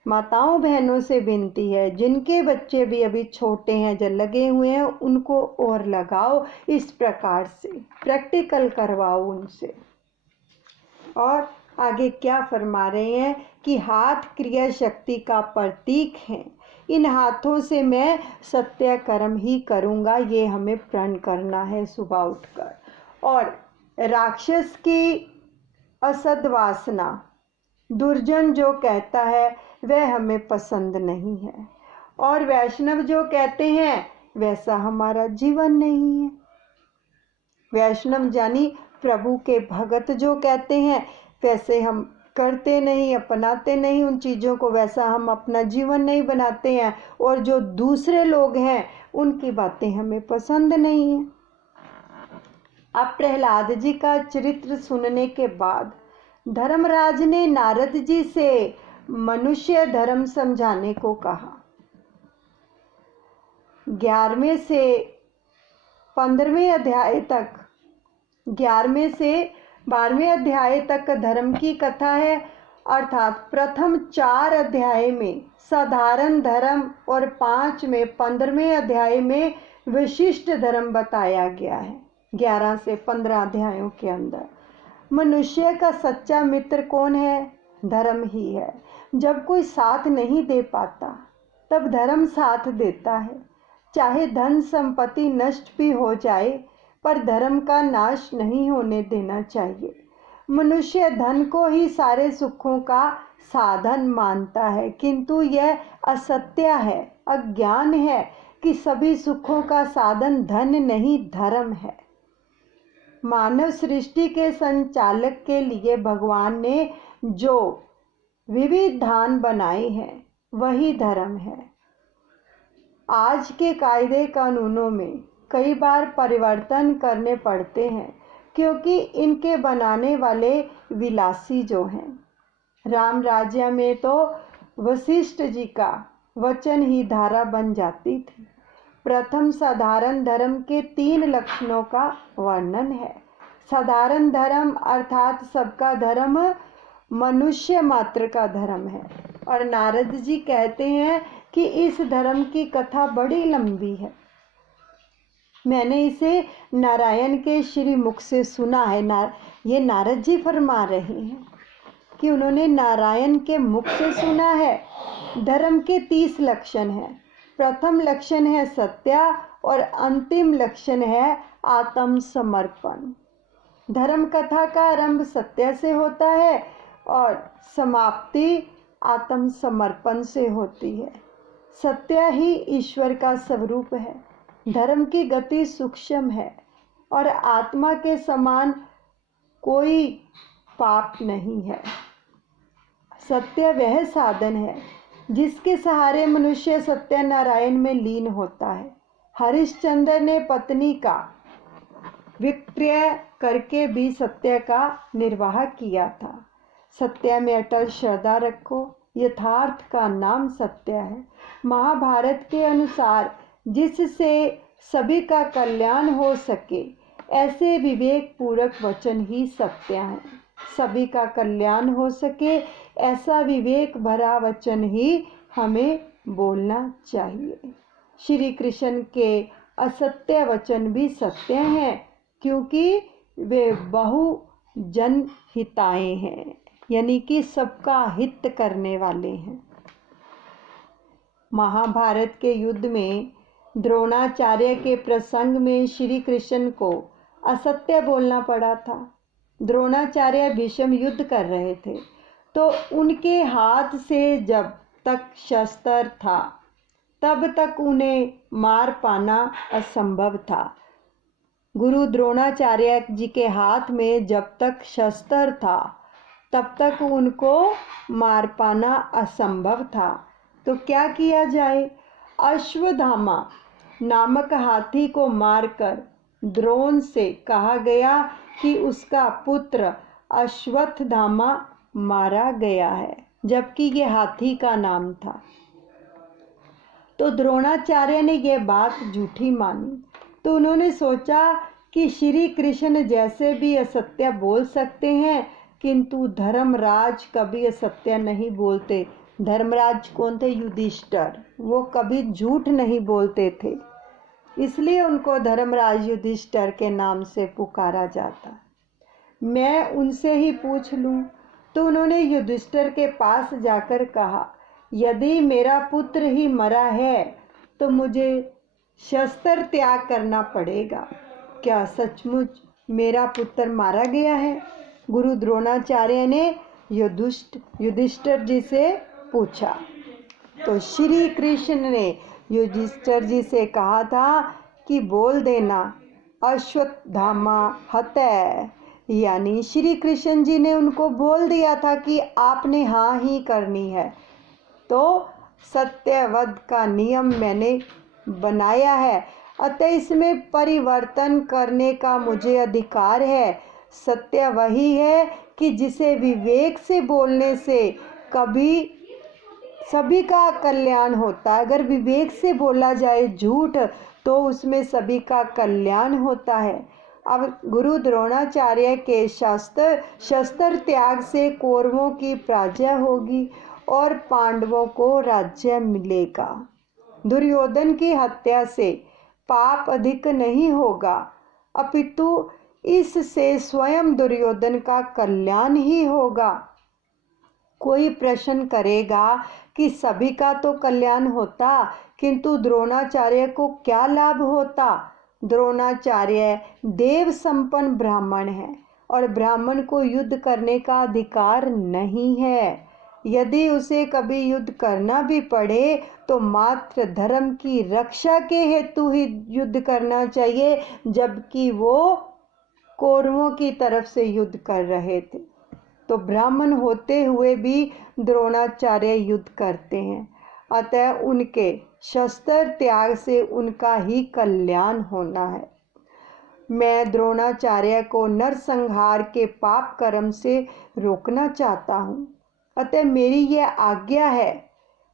माताओं बहनों से विनती है, जिनके बच्चे भी अभी छोटे हैं, जो लगे हुए हैं, उनको और लगाओ, इस प्रकार से प्रैक्टिकल करवाओ उनसे। और आगे क्या फरमा रहे हैं कि हाथ क्रिया शक्ति का प्रतीक है, इन हाथों से मैं सत्य कर्म ही करूँगा, ये हमें प्रण करना है सुबह उठकर। और राक्षस की असद वासना, दुर्जन जो कहता है वह हमें पसंद नहीं है, और वैष्णव जो कहते हैं वैसा हमारा जीवन नहीं है। वैष्णव जानी प्रभु के भगत जो कहते हैं वैसे हम करते नहीं, अपनाते नहीं उन चीज़ों को, वैसा हम अपना जीवन नहीं बनाते हैं, और जो दूसरे लोग हैं उनकी बातें हमें पसंद नहीं हैं। अब प्रहलाद जी का चरित्र सुनने के बाद धर्मराज ने नारद जी से मनुष्य धर्म समझाने को कहा। 11वें से 15वें अध्याय तक, 11वें से 12वें अध्याय तक धर्म की कथा है, अर्थात प्रथम 4 अध्याय में साधारण धर्म और 5 में 15वें अध्याय में विशिष्ट धर्म बताया गया है। 11 से 15 अध्यायों के अंदर मनुष्य का सच्चा मित्र कौन है? धर्म ही है। जब कोई साथ नहीं दे पाता तब धर्म साथ देता है। चाहे धन संपत्ति नष्ट भी हो जाए पर धर्म का नाश नहीं होने देना चाहिए। मनुष्य धन को ही सारे सुखों का साधन मानता है, किंतु यह असत्य है, अज्ञान है कि सभी सुखों का साधन धन नहीं धर्म है। मानव सृष्टि के संचालक के लिए भगवान ने जो विविधान बनाए हैं वही धर्म है। आज के कायदे कानूनों में कई बार परिवर्तन करने पड़ते हैं क्योंकि इनके बनाने वाले विलासी जो हैं। राम राज्य में तो वशिष्ठ जी का वचन ही धारा बन जाती थी। प्रथम साधारण धर्म के 3 लक्षणों का वर्णन है। साधारण धर्म अर्थात सबका धर्म मनुष्य मात्र का धर्म है, और नारद जी कहते हैं कि इस धर्म की कथा बड़ी लंबी है। मैंने इसे नारायण के श्री मुख से सुना है। ये नारद जी फरमा रहे हैं कि उन्होंने नारायण के मुख से सुना है। धर्म के 30 लक्षण हैं। प्रथम लक्षण है सत्य और अंतिम लक्षण है आत्मसमर्पण। धर्म कथा का आरंभ सत्य से होता है और समाप्ति आत्मसमर्पण से होती है। सत्य ही ईश्वर का स्वरूप है। धर्म की गति सूक्ष्म है और आत्मा के समान कोई पाप नहीं है। सत्य वह साधन है जिसके सहारे मनुष्य सत्यनारायण में लीन होता है। हरिश्चंद्र ने पत्नी का विक्रय करके भी सत्य का निर्वाह किया था। सत्य में अटल श्रद्धा रखो, यथार्थ का नाम सत्य है। महाभारत के अनुसार जिससे सभी का कल्याण हो सके ऐसे विवेक पूर्वक वचन ही सत्य हैं। सभी का कल्याण हो सके ऐसा विवेक भरा वचन ही हमें बोलना चाहिए। श्री कृष्ण के असत्य वचन भी सत्य हैं क्योंकि वे बहुजन हिताए हैं, यानी कि सबका हित करने वाले हैं। महाभारत के युद्ध में द्रोणाचार्य के प्रसंग में श्री कृष्ण को असत्य बोलना पड़ा था। द्रोणाचार्य भीष्म युद्ध कर रहे थे तो उनके हाथ से जब तक शस्त्र था तब तक उन्हें मार पाना असंभव था। गुरु द्रोणाचार्य जी के हाथ में जब तक शस्त्र था तब तक उनको मार पाना असंभव था। तो क्या किया जाए? अश्वत्थामा नामक हाथी को मारकर द्रोण से कहा गया कि उसका पुत्र अश्वत्थामा मारा गया है, जबकि ये हाथी का नाम था। तो द्रोणाचार्य ने यह बात झूठी मानी। तो उन्होंने सोचा कि श्री कृष्ण जैसे भी असत्य बोल सकते हैं किंतु धर्मराज कभी असत्य नहीं बोलते। धर्मराज कौन थे? युधिष्ठिर। वो कभी झूठ नहीं बोलते थे, इसलिए उनको धर्मराज युधिष्ठिर के नाम से पुकारा जाता। मैं उनसे ही पूछ लूं। तो उन्होंने युधिष्ठिर के पास जाकर कहा, यदि मेरा पुत्र ही मरा है तो मुझे शस्त्र त्याग करना पड़ेगा। क्या सचमुच मेरा पुत्र मारा गया है? गुरु द्रोणाचार्य ने युधिष्ठिर जी से पूछा। तो श्री कृष्ण ने युधिष्ठिर जी से कहा था कि बोल देना अश्वत्थामा हतः, यानी श्री कृष्ण जी ने उनको बोल दिया था कि आपने हाँ ही करनी है, तो सत्यवध का नियम मैंने बनाया है, अतः इसमें परिवर्तन करने का मुझे अधिकार है। सत्य वही है कि जिसे विवेक से बोलने से कभी सभी का कल्याण होता है। अगर विवेक से बोला जाए झूठ तो उसमें सभी का कल्याण होता है। अब गुरु द्रोणाचार्य के शस्त्र त्याग से कौरवों की प्रजा होगी और पांडवों को राज्य मिलेगा। दुर्योधन की हत्या से पाप अधिक नहीं होगा, अपितु इससे स्वयं दुर्योधन का कल्याण ही होगा। कोई प्रश्न करेगा कि सभी का तो कल्याण होता, किंतु द्रोणाचार्य को क्या लाभ होता? द्रोणाचार्य देव संपन्न ब्राह्मण है और ब्राह्मण को युद्ध करने का अधिकार नहीं है। यदि उसे कभी युद्ध करना भी पड़े तो मात्र धर्म की रक्षा के हेतु ही युद्ध करना चाहिए, जबकि वो कौरवों की तरफ से युद्ध कर रहे थे। तो ब्राह्मण होते हुए भी द्रोणाचार्य युद्ध करते हैं, अतः उनके शस्त्र त्याग से उनका ही कल्याण होना है। मैं द्रोणाचार्य को नरसंहार के पाप कर्म से रोकना चाहता हूँ, अतः मेरी यह आज्ञा है।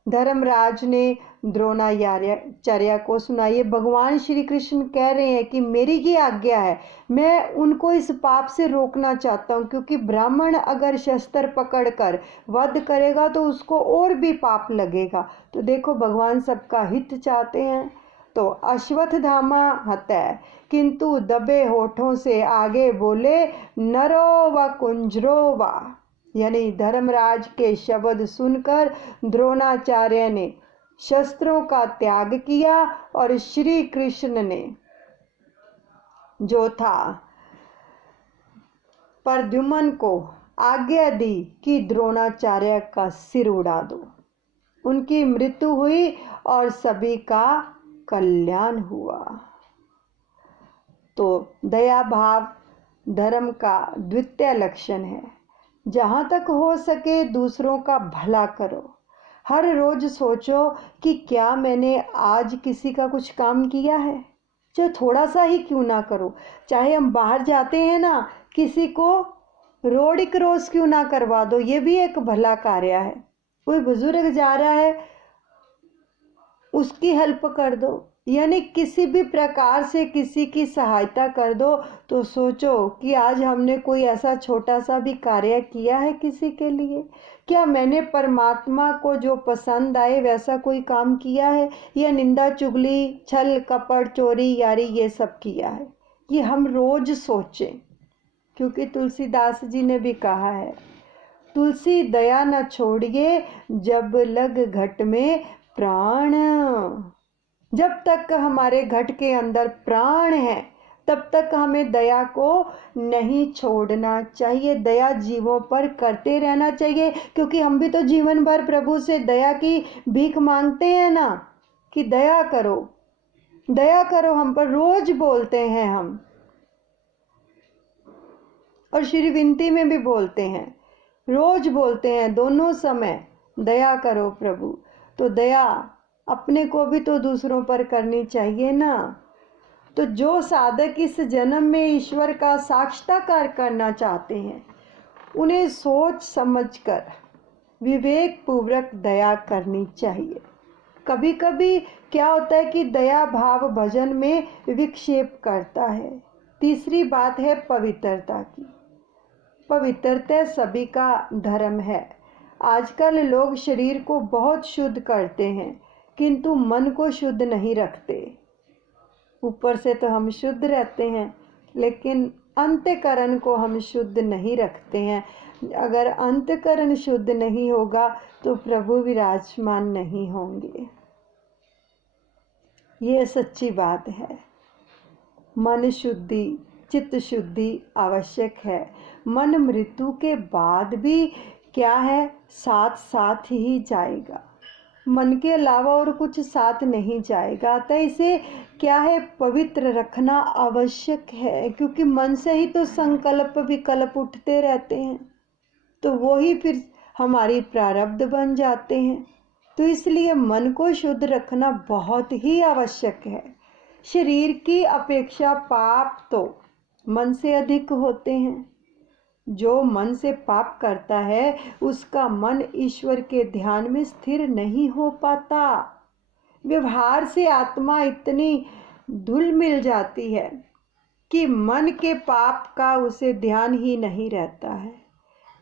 धर्मराज ने द्रोणाचार्य को सुनाई। भगवान श्री कृष्ण कह रहे हैं कि मेरी ये आज्ञा है, मैं उनको इस पाप से रोकना चाहता हूँ, क्योंकि ब्राह्मण अगर शस्त्र पकड़कर वध करेगा तो उसको और भी पाप लगेगा। तो देखो भगवान सबका हित चाहते हैं। तो अश्वत्थामा हतः, किंतु दबे होठों से आगे बोले नरो व कुंजरो व, यानी धर्मराज के शब्द सुनकर द्रोणाचार्य ने शस्त्रों का त्याग किया और श्री कृष्ण ने जो था प्रद्युम्न को आज्ञा दी कि द्रोणाचार्य का सिर उड़ा दो। उनकी मृत्यु हुई और सभी का कल्याण हुआ। तो दया भाव धर्म का द्वितीय लक्षण है। जहाँ तक हो सके दूसरों का भला करो। हर रोज सोचो कि क्या मैंने आज किसी का कुछ काम किया है, जो थोड़ा सा ही क्यों ना करो। चाहे हम बाहर जाते हैं ना, किसी को रोड क्रॉस क्यों ना करवा दो, ये भी एक भला कार्य है। कोई बुजुर्ग जा रहा है, उसकी हेल्प कर दो, यानी किसी भी प्रकार से किसी की सहायता कर दो। तो सोचो कि आज हमने कोई ऐसा छोटा सा भी कार्य किया है किसी के लिए। क्या मैंने परमात्मा को जो पसंद आए वैसा कोई काम किया है, या निंदा चुगली छल कपट चोरी यारी ये सब किया है? ये हम रोज सोचें, क्योंकि तुलसीदास जी ने भी कहा है, तुलसी दया न छोड़िए जब लग घट में प्राण। जब तक हमारे घट के अंदर प्राण है तब तक हमें दया को नहीं छोड़ना चाहिए। दया जीवों पर करते रहना चाहिए, क्योंकि हम भी तो जीवन भर प्रभु से दया की भीख मांगते हैं ना, कि दया करो हम पर। रोज बोलते हैं हम, और श्री विनती में भी बोलते हैं, रोज बोलते हैं, दोनों समय दया करो प्रभु। तो दया अपने को भी तो दूसरों पर करनी चाहिए ना। तो जो साधक इस जन्म में ईश्वर का साक्षात्कार करना चाहते हैं, उन्हें सोच समझकर विवेक पूर्वक दया करनी चाहिए। कभी कभी क्या होता है कि दया भाव भजन में विक्षेप करता है। तीसरी बात है पवित्रता की। पवित्रता सभी का धर्म है। आजकल लोग शरीर को बहुत शुद्ध करते हैं, किंतु मन को शुद्ध नहीं रखते। ऊपर से तो हम शुद्ध रहते हैं, लेकिन अंतःकरण को हम शुद्ध नहीं रखते हैं। अगर अंतःकरण शुद्ध नहीं होगा तो प्रभु विराजमान नहीं होंगे। ये सच्ची बात है। मन शुद्धि चित्त शुद्धि आवश्यक है। मन मृत्यु के बाद भी क्या है, साथ साथ ही जाएगा। मन के अलावा और कुछ साथ नहीं जाएगा। अतः इसे क्या है, पवित्र रखना आवश्यक है, क्योंकि मन से ही तो संकल्प विकल्प उठते रहते हैं, तो वो ही फिर हमारी प्रारब्ध बन जाते हैं। तो इसलिए मन को शुद्ध रखना बहुत ही आवश्यक है। शरीर की अपेक्षा पाप तो मन से अधिक होते हैं। जो मन से पाप करता है उसका मन ईश्वर के ध्यान में स्थिर नहीं हो पाता। व्यवहार से आत्मा इतनी धुल मिल जाती है कि मन के पाप का उसे ध्यान ही नहीं रहता है।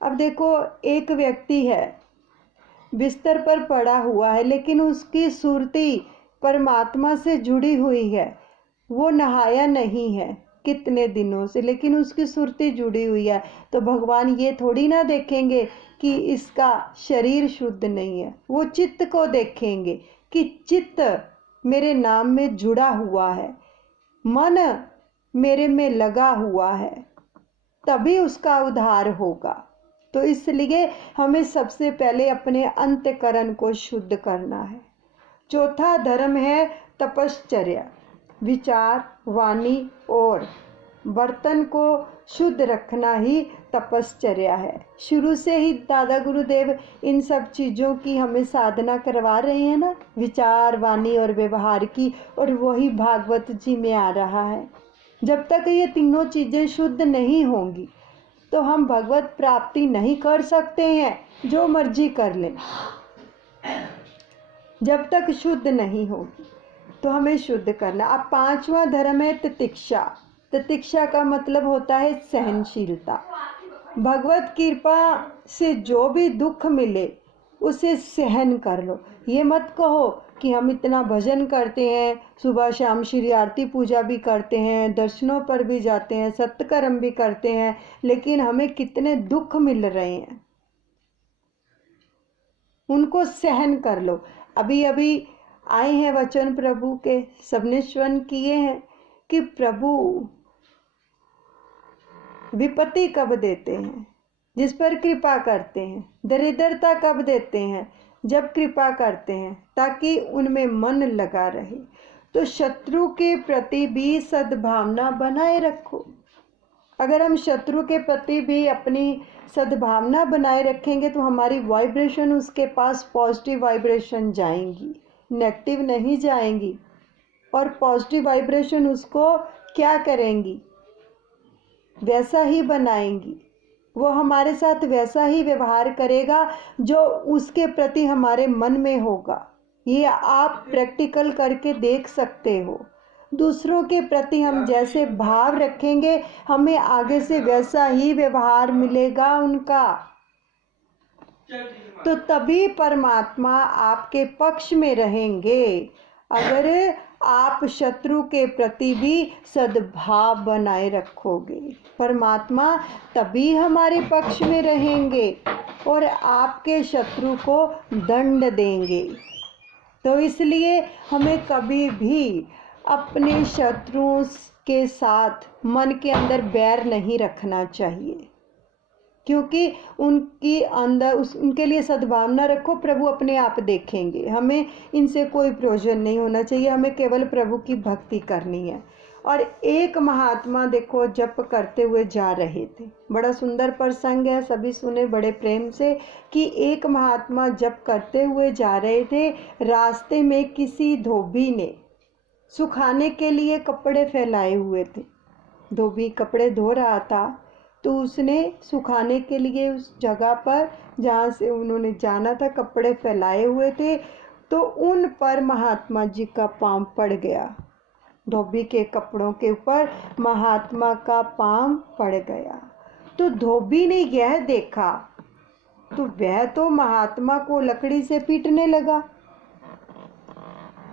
अब देखो, एक व्यक्ति है, बिस्तर पर पड़ा हुआ है, लेकिन उसकी सुरती परमात्मा से जुड़ी हुई है। वो नहाया नहीं है कितने दिनों से, लेकिन उसकी सुरती जुड़ी हुई है। तो भगवान ये थोड़ी ना देखेंगे कि इसका शरीर शुद्ध नहीं है, वो चित्त को देखेंगे कि चित्त मेरे नाम में जुड़ा हुआ है, मन मेरे में लगा हुआ है, तभी उसका उद्धार होगा। तो इसलिए हमें सबसे पहले अपने अंतःकरण को शुद्ध करना है। चौथा धर्म है तपश्चर्या। विचार, वाणी और बर्तन को शुद्ध रखना ही तपश्चर्या है। शुरू से ही दादा गुरुदेव इन सब चीज़ों की हमें साधना करवा रहे हैं ना, विचार, वाणी और व्यवहार की, और वही भागवत जी में आ रहा है। जब तक ये तीनों चीज़ें शुद्ध नहीं होंगी तो हम भगवत प्राप्ति नहीं कर सकते हैं, जो मर्जी कर लें। जब तक शुद्ध नहीं होगी तो हमें शुद्ध करना। अब पांचवा धर्म है तितिक्षा। तितिक्षा का मतलब होता है सहनशीलता। भगवत कृपा से जो भी दुख मिले उसे सहन कर लो। ये मत कहो कि हम इतना भजन करते हैं, सुबह शाम श्री आरती पूजा भी करते हैं, दर्शनों पर भी जाते हैं, सत्कर्म भी करते हैं, लेकिन हमें कितने दुख मिल रहे हैं, उनको सहन कर लो। अभी अभी आए हैं वचन प्रभु के, सबने श्रवण किए हैं कि प्रभु विपत्ति कब देते हैं, जिस पर कृपा करते हैं। दरिद्रता कब देते हैं, जब कृपा करते हैं, ताकि उनमें मन लगा रहे। तो शत्रु के प्रति भी सद्भावना बनाए रखो। अगर हम शत्रु के प्रति भी अपनी सद्भावना बनाए रखेंगे तो हमारी वाइब्रेशन उसके पास पॉजिटिव वाइब्रेशन जाएंगी, नेगेटिव नहीं जाएंगी। और पॉजिटिव वाइब्रेशन उसको क्या करेंगी, वैसा ही बनाएंगी। वो हमारे साथ वैसा ही व्यवहार करेगा जो उसके प्रति हमारे मन में होगा। ये आप प्रैक्टिकल करके देख सकते हो। दूसरों के प्रति हम जैसे भाव रखेंगे हमें आगे से वैसा ही व्यवहार मिलेगा उनका। तो तभी परमात्मा आपके पक्ष में रहेंगे। अगर आप शत्रु के प्रति भी सद्भाव बनाए रखोगे, परमात्मा तभी हमारे पक्ष में रहेंगे और आपके शत्रु को दंड देंगे। तो इसलिए हमें कभी भी अपने शत्रुओं के साथ मन के अंदर बैर नहीं रखना चाहिए, क्योंकि उनकी अंदर उनके लिए सद्भावना रखो, प्रभु अपने आप देखेंगे। हमें इनसे कोई प्रयोजन नहीं होना चाहिए, हमें केवल प्रभु की भक्ति करनी है। और एक महात्मा देखो जप करते हुए जा रहे थे, बड़ा सुंदर प्रसंग है, सभी सुने बड़े प्रेम से, कि एक महात्मा जप करते हुए जा रहे थे। रास्ते में किसी धोबी ने सुखाने के लिए कपड़े फैलाए हुए थे। धोबी कपड़े धो रहा था, तो उसने सुखाने के लिए उस जगह पर जहाँ से उन्होंने जाना था कपड़े फैलाए हुए थे, तो उन पर महात्मा जी का पाँव पड़ गया। धोबी के कपड़ों के ऊपर महात्मा का पाँव पड़ गया। तो धोबी ने यह देखा तो वह तो महात्मा को लकड़ी से पीटने लगा।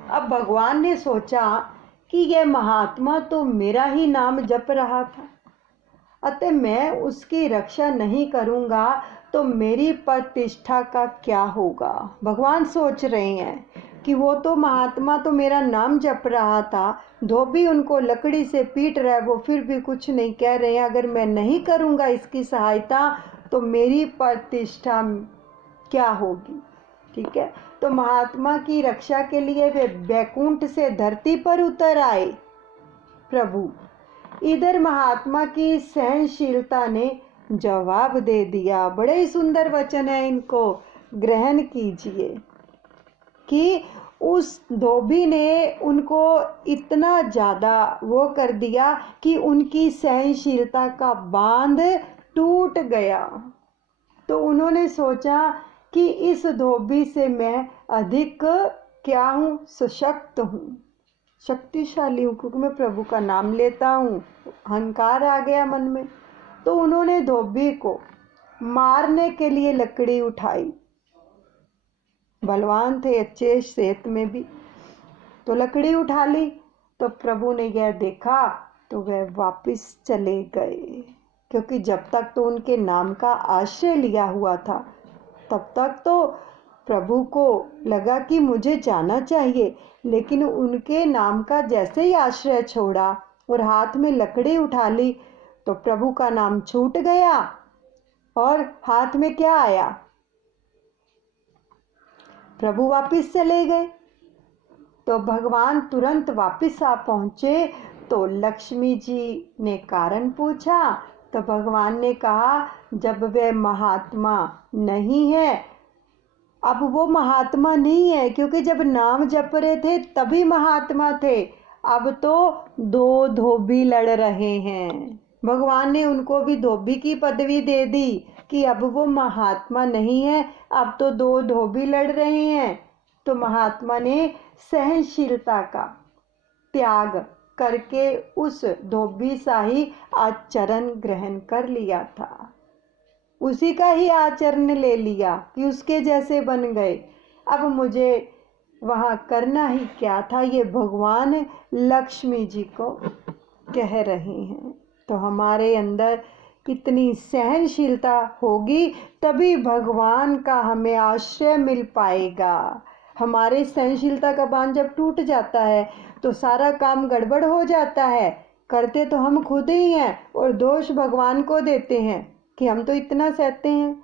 अब भगवान ने सोचा कि यह महात्मा तो मेरा ही नाम जप रहा था, अतः मैं उसकी रक्षा नहीं करूँगा तो मेरी प्रतिष्ठा का क्या होगा। भगवान सोच रहे हैं कि वो तो महात्मा तो मेरा नाम जप रहा था, धोबी उनको लकड़ी से पीट रहा है, वो फिर भी कुछ नहीं कह रहे हैं। अगर मैं नहीं करूँगा इसकी सहायता तो मेरी प्रतिष्ठा क्या होगी। ठीक है। तो महात्मा की रक्षा के लिए वे बैकुंठ से धरती पर उतर आए प्रभु। इधर महात्मा की सहनशीलता ने जवाब दे दिया। बड़े ही सुंदर वचन है, इनको ग्रहण कीजिए कि उस धोबी ने उनको इतना ज़्यादा वो कर दिया कि उनकी सहनशीलता का बांध टूट गया। तो उन्होंने सोचा कि इस धोबी से मैं अधिक क्या हूँ, सशक्त हूँ, शक्तिशाली हूँ, क्योंकि मैं प्रभु का नाम लेता हूँ। अहंकार आ गया मन में। तो उन्होंने धोबी को मारने के लिए लकड़ी उठाई। बलवान थे, अच्छे सेहत में भी। तो लकड़ी उठा ली। तो प्रभु ने यह देखा तो वह वापस चले गए, क्योंकि जब तक तो उनके नाम का आश्रय लिया हुआ था, तब तक तो प्रभु को लगा कि मुझे जाना चाहिए। लेकिन उनके नाम का जैसे ही आश्रय छोड़ा और हाथ में लकड़ी उठा ली, तो प्रभु का नाम छूट गया और हाथ में क्या आया, प्रभु वापस चले गए। तो भगवान तुरंत वापस आ पहुँचे। तो लक्ष्मी जी ने कारण पूछा। तो भगवान ने कहा, जब वह महात्मा नहीं है, अब वो महात्मा नहीं है, क्योंकि जब नाम जप रहे थे तभी महात्मा थे। अब तो दो धोबी लड़ रहे हैं। भगवान ने उनको भी धोबी की पदवी दे दी कि अब वो महात्मा नहीं है, अब तो दो धोबी लड़ रहे हैं। तो महात्मा ने सहनशीलता का त्याग करके उस धोबी सा ही आचरण ग्रहण कर लिया था, उसी का ही आचरण ले लिया कि उसके जैसे बन गए। अब मुझे वहाँ करना ही क्या था, ये भगवान लक्ष्मी जी को कह रहे हैं। तो हमारे अंदर कितनी सहनशीलता होगी, तभी भगवान का हमें आश्रय मिल पाएगा। हमारे सहनशीलता का बांध जब टूट जाता है तो सारा काम गड़बड़ हो जाता है। करते तो हम खुद ही हैं और दोष भगवान को देते हैं कि हम तो इतना सहते हैं,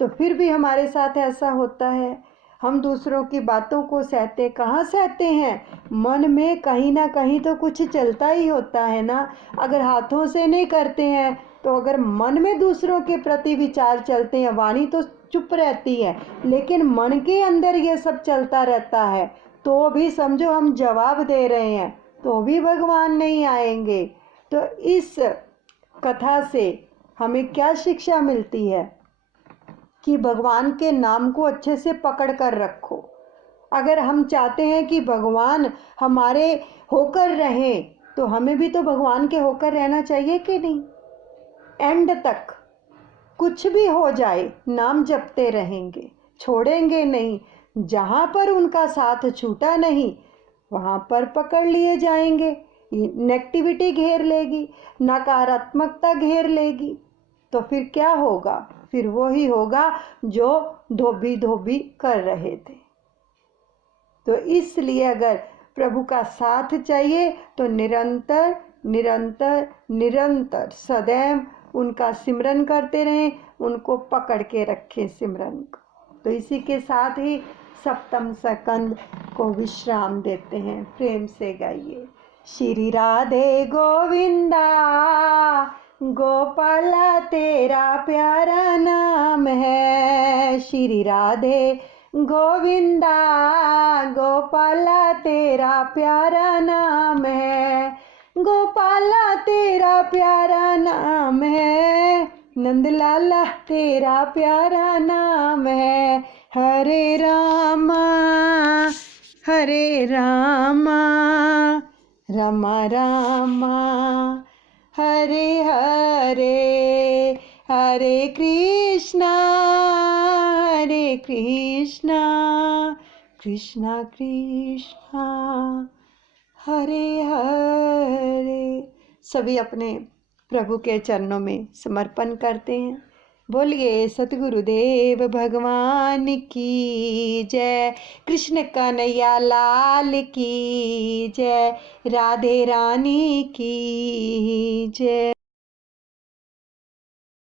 तो फिर भी हमारे साथ ऐसा होता है। हम दूसरों की बातों को सहते कहाँ सहते हैं, मन में कहीं ना कहीं तो कुछ चलता ही होता है ना। अगर हाथों से नहीं करते हैं तो अगर मन में दूसरों के प्रति विचार चलते हैं, वाणी तो चुप रहती है लेकिन मन के अंदर ये सब चलता रहता है, तो भी समझो हम जवाब दे रहे हैं, तो भी भगवान नहीं आएंगे। तो इस कथा से हमें क्या शिक्षा मिलती है कि भगवान के नाम को अच्छे से पकड़ कर रखो। अगर हम चाहते हैं कि भगवान हमारे होकर रहें, तो हमें भी तो भगवान के होकर रहना चाहिए कि नहीं। एंड तक कुछ भी हो जाए, नाम जपते रहेंगे, छोड़ेंगे नहीं। जहाँ पर उनका साथ छूटा नहीं, वहाँ पर पकड़ लिए जाएंगे। नेगेटिविटी घेर लेगी, नकारात्मकता घेर लेगी, तो फिर क्या होगा, फिर वो ही होगा जो धोबी धोबी कर रहे थे। तो इसलिए अगर प्रभु का साथ चाहिए तो निरंतर निरंतर निरंतर सदैव उनका सिमरन करते रहें, उनको पकड़ के रखें सिमरन को। तो इसी के साथ ही सप्तम स्कंद को विश्राम देते हैं। प्रेम से गाइए। श्री राधे गोविंदा गोपाला तेरा प्यारा नाम है। श्री राधे गोविंदा गोपाला तेरा प्यारा नाम है। गोपाला तेरा प्यारा नाम है। नंदलाला तेरा प्यारा नाम है। हरे रामा रामा रामा हरे हरे, हरे कृष्णा कृष्णा कृष्णा हरे हरे। सभी अपने प्रभु के चरणों में समर्पण करते हैं। बोलिए सतगुरुदेव भगवान की जय। कृष्ण कन्हैया लाल की जय। राधे रानी की जय।